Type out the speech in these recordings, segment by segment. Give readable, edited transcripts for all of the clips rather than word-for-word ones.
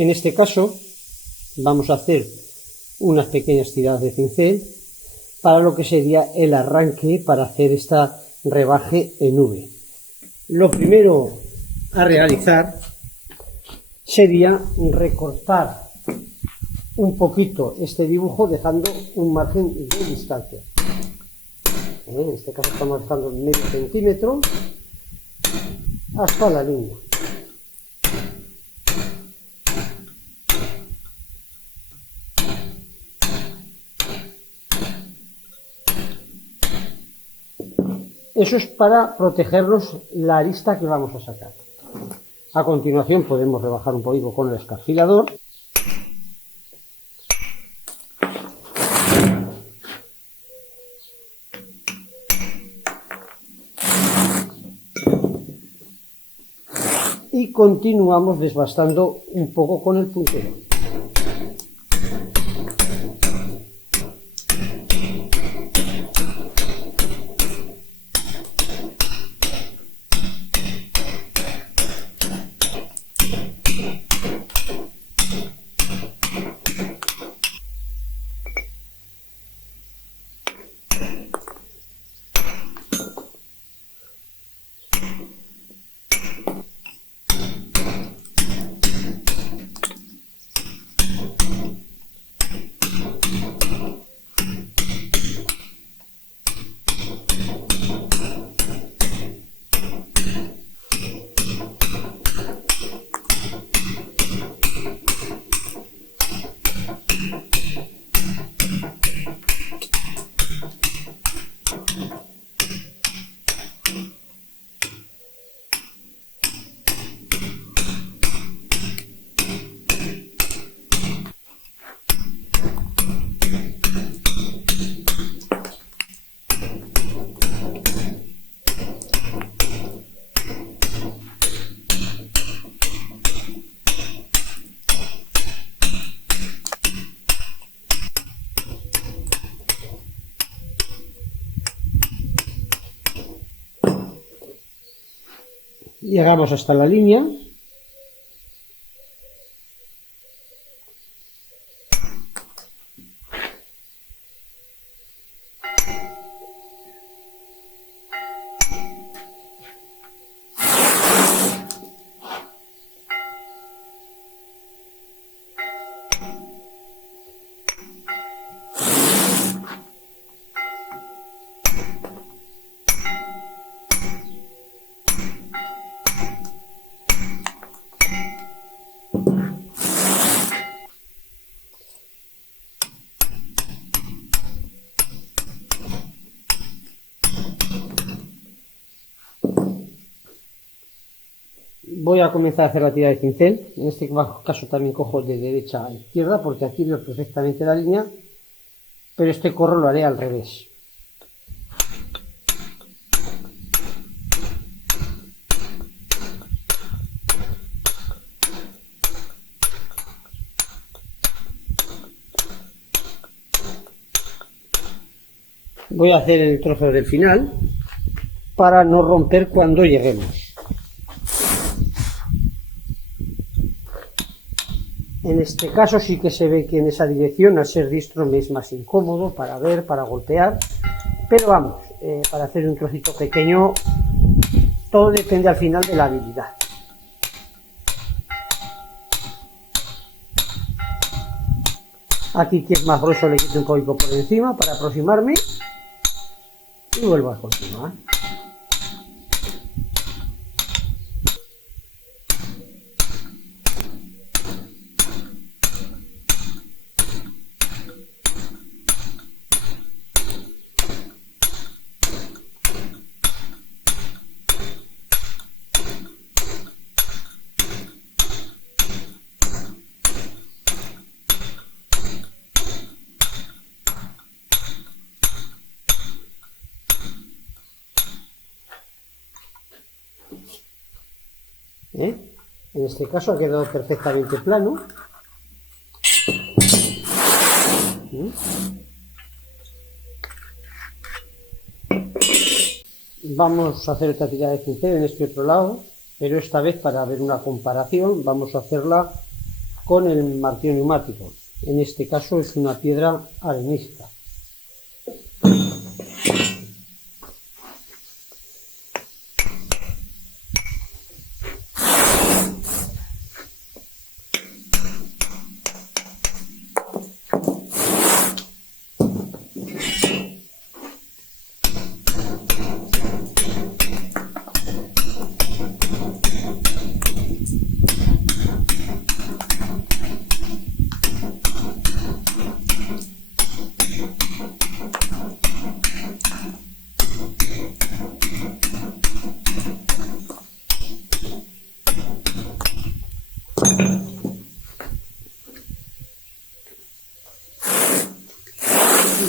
En este caso vamos a hacer unas pequeñas tiradas de cincel para lo que sería el arranque para hacer esta rebaje en V. Lo primero a realizar sería recortar un poquito este dibujo dejando un margen de distancia. En este caso estamos dejando medio centímetro hasta la línea. Eso es para protegernos la arista que vamos a sacar. A continuación podemos rebajar un poquito con el escarfilador. Y continuamos desbastando un poco con el puntero. Llegamos hasta la línea. Voy a comenzar a hacer la tirada de cincel. En este caso también cojo de derecha a izquierda porque aquí veo perfectamente la línea, pero este corro lo haré al revés. Voy a hacer el trozo del final para no romper cuando lleguemos. En este caso sí que se ve que en esa dirección, al ser distro, me es más incómodo para ver, para golpear, pero vamos, para hacer un trocito pequeño, todo depende al final de la habilidad. Aquí que es más grueso le quito un poquito por encima para aproximarme y vuelvo a continuar. En este caso ha quedado perfectamente plano. Vamos a hacer otra tirada de cincel en este otro lado, pero esta vez para ver una comparación vamos a hacerla con el martillo neumático. En este caso es una piedra arenisca.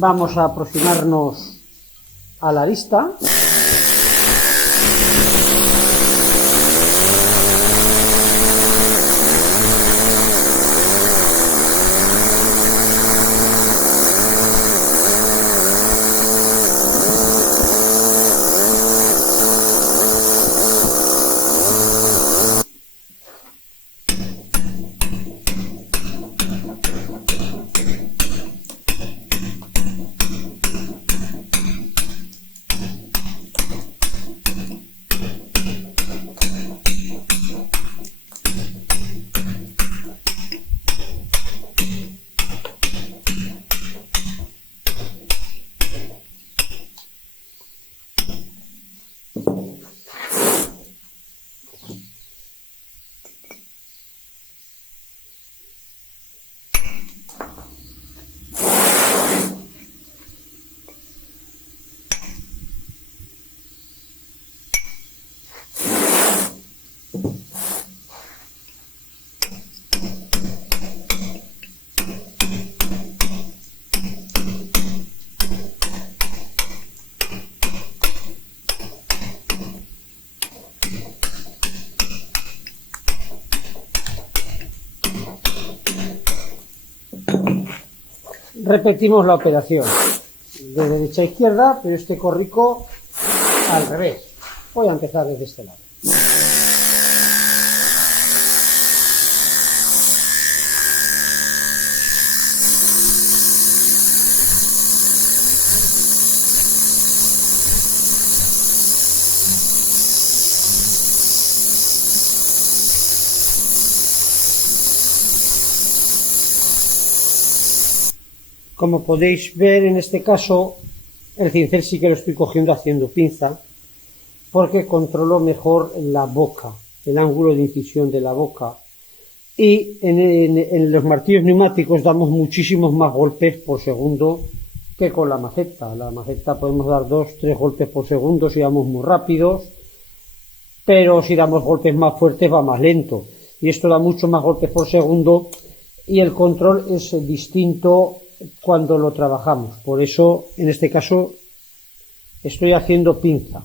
Vamos a aproximarnos a la arista. Repetimos la operación de derecha a izquierda, pero este corrico al revés. Voy a empezar desde este lado. Como podéis ver, en este caso el cincel sí que lo estoy cogiendo haciendo pinza, porque controlo mejor la boca, el ángulo de incisión de la boca. Y en los martillos neumáticos damos muchísimos más golpes por segundo que con la maceta. La maceta podemos dar 2-3 golpes por segundo si vamos muy rápidos, pero si damos golpes más fuertes va más lento. Y esto da mucho más golpes por segundo y el control es distinto cuando lo trabajamos. Por eso, en este caso, estoy haciendo pinza.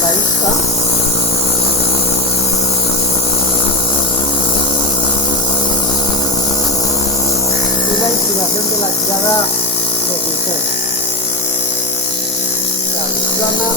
La arista. Y la inclinación de la tirada de pincel. Plana.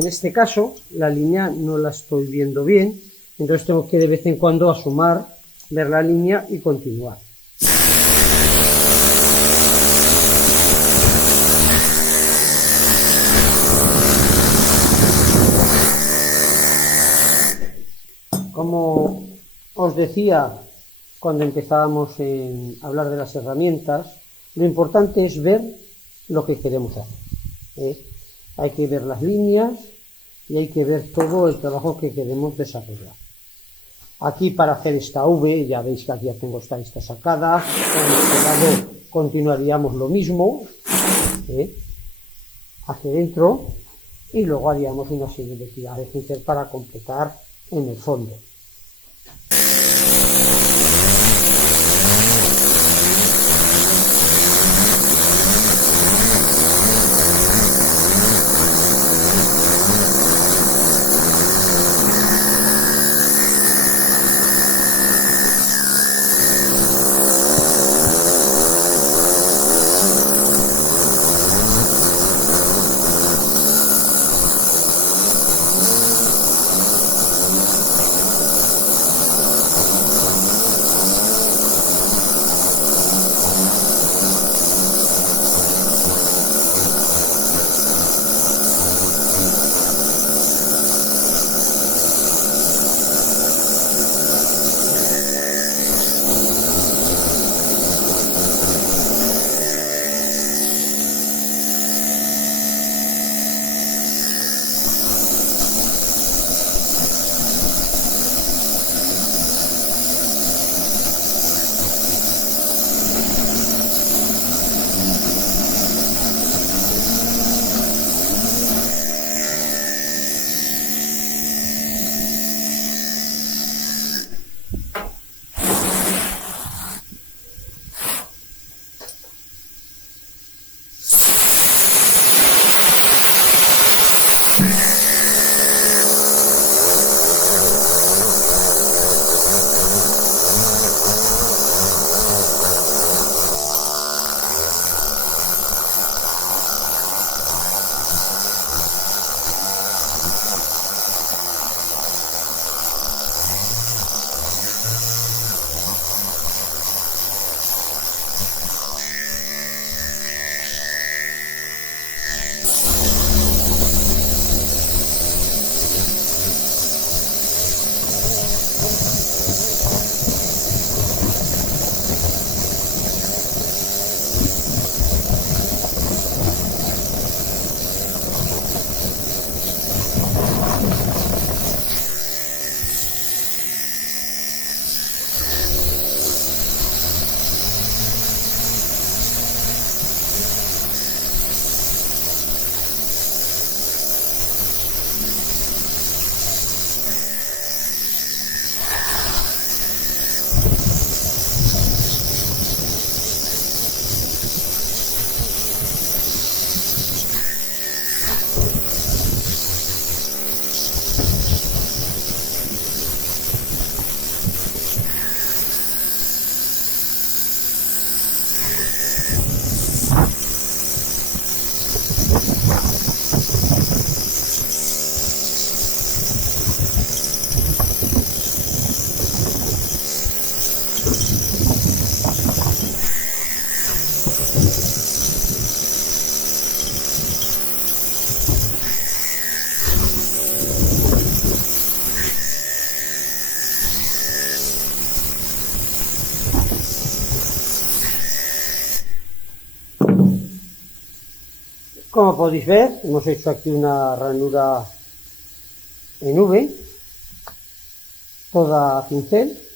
En este caso, la línea no la estoy viendo bien, entonces tengo que de vez en cuando asomar, ver la línea y continuar. Como os decía cuando empezábamos a hablar de las herramientas, lo importante es ver lo que queremos hacer. Hay que ver las líneas y hay que ver todo el trabajo que queremos desarrollar. Aquí para hacer esta V, ya veis que aquí ya tengo esta sacada, con este lado continuaríamos lo mismo, hacia dentro, y luego haríamos una serie de tiradas de cincel para completar en el fondo. Como podéis ver, hemos hecho aquí una ranura en V, toda a cincel.